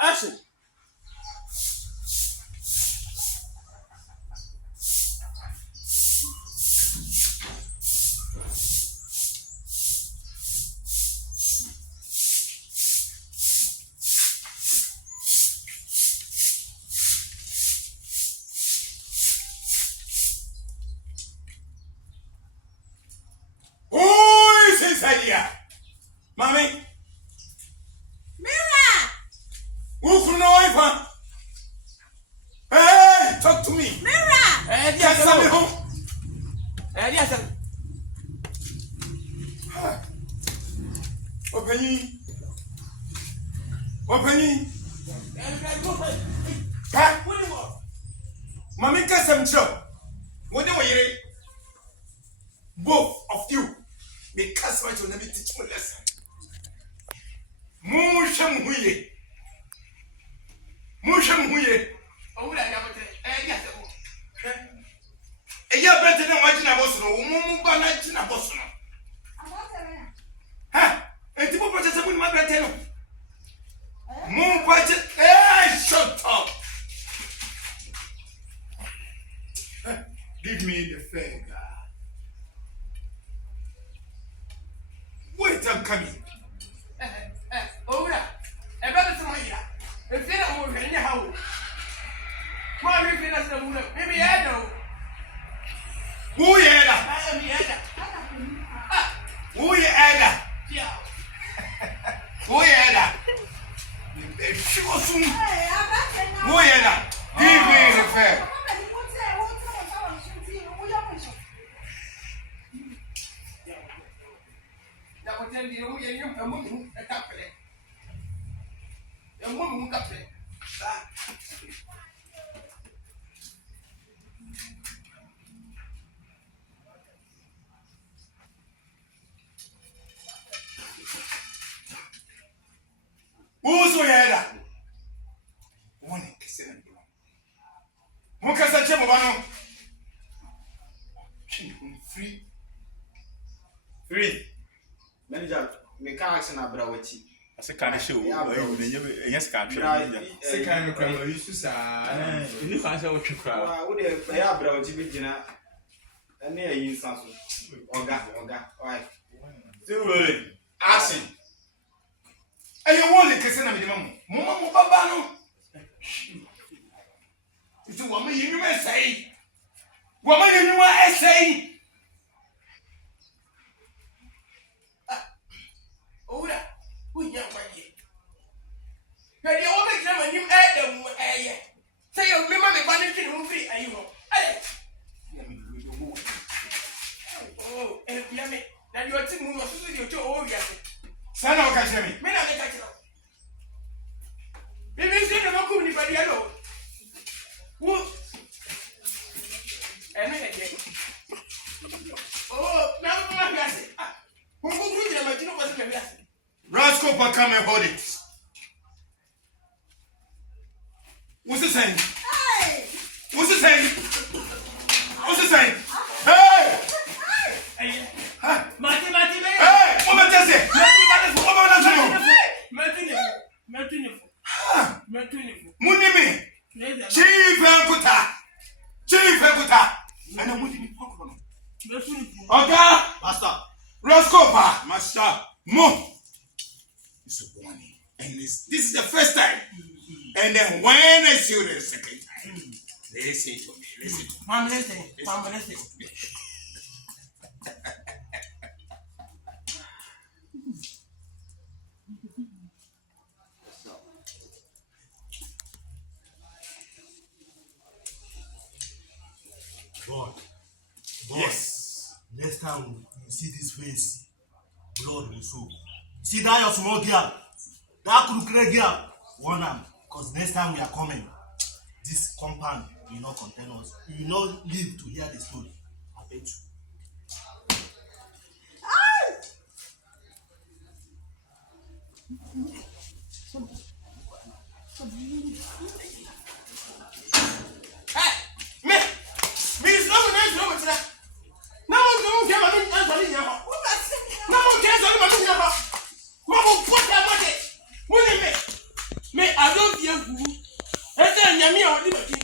Action. Who is inside here? Mommy? Mira! Who from the wife? Hey, talk to me. Mira! Just send me home. Open. Mommy, get some trouble. What do you hear? Both of you, because I will never teach me lesson. Musham huye. Oh, I never tell. A year better than watching a boss. No, Banachina Boston. Ha! And people protest with my better. Moon budget. Shut up. Give me the finger. Wait, I'm coming. Ora, a better from here. If you don't move anyhow, why if you don't move? Maybe I know. Who you had? Who you had? Who you had? She was soon. Who you had? Give me the fair. Who's that? One kissing. Mukasa Chemobano. Free. Manager, mechanics and Abrawati. As a kind of show, yes, country. Second crime, you used to say, you can't say what you cry. I would have Abrawati dinner and near you, something. Oga, why? Still asking. And you want to kiss him, Mamma Babano. It's a woman you may say. Woman you may say. Oda, who young man? Now you all make them when you add them. Say you remember the vanity who free are you? Oh, and Yami, that you are thinking of your two old yet. Son of Catch me. Men are the catch up. Maybe you say the Moku anybody at all. Who? And again. Oh, now I'm guessing. Who would you imagine was a guessing? Rascal, come and hold it. What's the saying? Hey! What's the saying? What's the saying? Hey! Huh? Martin, hey! Woman, just it! Munimi! Chief Ekuta! And I'm with you. Oga! Master! Rascal, Master, Mo! It's a warning. And this is the first time. And then when I see you the second time, listen to me. Mom, listen. God. Yes. Next time you see this face, blood will flow. See that your small girl, that crooked girl, warn them, because next time we are coming, this compound will not contain us. We will not live to hear the story. I bet you. Me, I don't fear who. That's a Nyame or liberty.